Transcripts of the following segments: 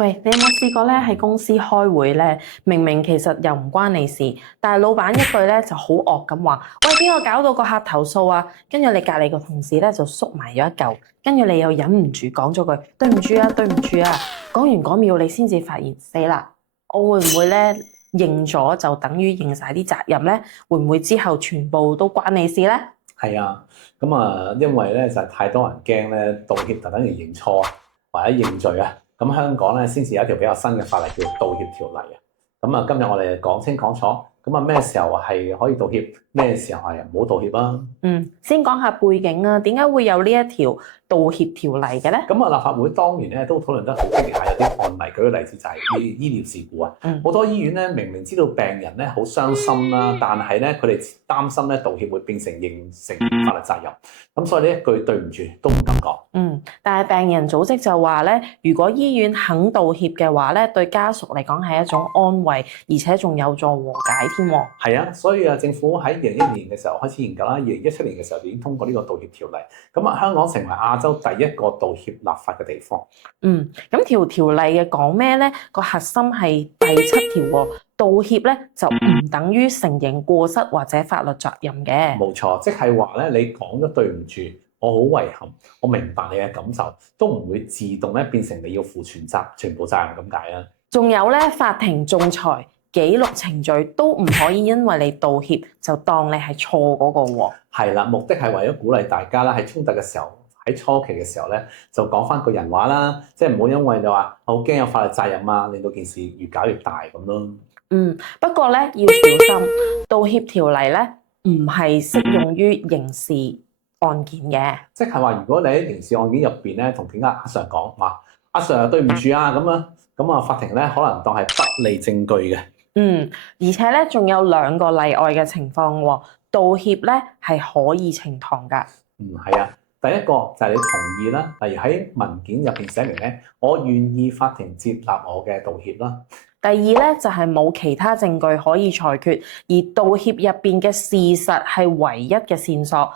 喂，你有冇試過咧喺公司開會咧，明明其實又唔關你事，但係老闆一句咧就好惡咁話，喂，邊個搞到個客投訴啊？跟住你隔離個同事咧就縮埋咗一嚿，跟住你又忍唔住講咗句對唔住啊，對唔住啊。講完嗰秒你先至發現死啦，我會唔會咧認咗就等於認晒啲責任咧？會唔會之後全部都關你事咧？係啊，因為咧就係太多人驚咧道歉就等於認錯啊，或者認罪啊。咁香港咧先至有一條比較新嘅法例叫道歉條例啊。今日我哋講清講楚，咩時候係可以道歉，咩時候係唔好道歉啊？先講下背景啊，點解會有呢一條道歉條例嘅咧？立法會當年咧都討論得好激烈下，有啲案例，舉個例子就係醫療事故啊。好多醫院咧明明知道病人咧好傷心啦，但係咧佢哋擔心咧道歉會變成形成法律責任，咁所以呢一句對唔住都唔敢講。但係病人組織就話咧，如果醫院肯道歉嘅話咧，對家屬嚟講係一種安慰，而且仲有助和解添。係啊，所以政府喺2011年嘅時候開始研究啦，2017年嘅時候已經通過呢個道歉條例。香港成為亞洲第一個道歉立法嘅地方。咁條例嘅講咩咧？個核心係第7條喎，道歉咧就唔等於承認過失或者法律責任嘅。冇錯，即係話咧，你講咗對唔住，我好遺憾，我明白你嘅感受，都唔會自動咧變成你要負全部責任咁解啦。仲有咧，法庭仲裁紀錄程序都唔可以因為你道歉就當你係錯嗰個喎。係啦，目的係為咗鼓勵大家啦，喺衝突嘅時候，喺初期嘅時候咧，就講翻句人話啦，即係唔好因為就話好驚有法律責任啊，令到件事越搞越大咁咯。不過咧要小心，道歉條例咧唔係適用於刑事案件嘅。即係話，如果你喺刑事案件入邊咧，同警察阿 Sir 講話，阿 Sir 對唔住啊，法庭咧可能當係不利證據嘅。而且咧仲有2個例外嘅情況喎，道歉咧係可以呈堂㗎。係啊，第一個就係你同意啦，例如喺文件入邊寫明咧，我願意法庭接納我嘅道歉啦。第二咧就係冇其他證據可以裁決，而道歉入邊嘅事實係唯一嘅線索，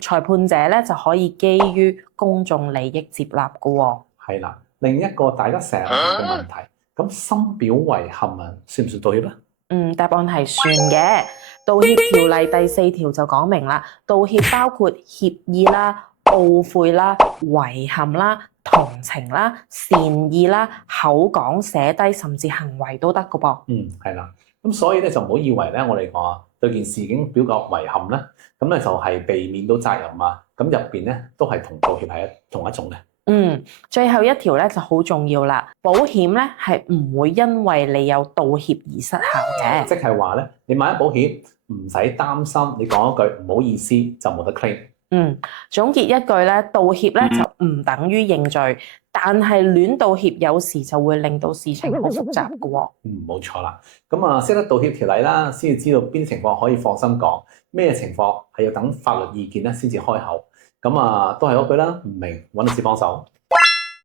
裁判者咧就可以基於公眾利益接納㗎喎。係啦，另一個大家成日問嘅問題，咁深表遺憾啊，算唔算道歉咧？答案係算嘅。道歉條例第4條就講明啦，道歉包括歉意啦、懊悔啦、遺憾啦、同情啦、善意啦、口講、寫低甚至行為都得㗎噃。係啦，咁所以咧就唔好以為咧我哋講對件事已經表達遺憾咧，咁咧就係避免到責任啊，咁入邊咧都係同道歉係同一種嘅。最後一條咧就好重要啦，保險咧係唔會因為你有道歉而失效嘅。即係話咧，你買咗保險唔使擔心，你講一句唔好意思就冇得 claim。總結一句咧，道歉咧就唔等於認罪，但係亂道歉有時就會令到事情好複雜㗎喎。冇錯啦。識得道歉條例啦，先至知道邊啲情況可以放心講，咩情況係要等法律意見咧先至開口。都係嗰句啦，唔明揾律師幫手。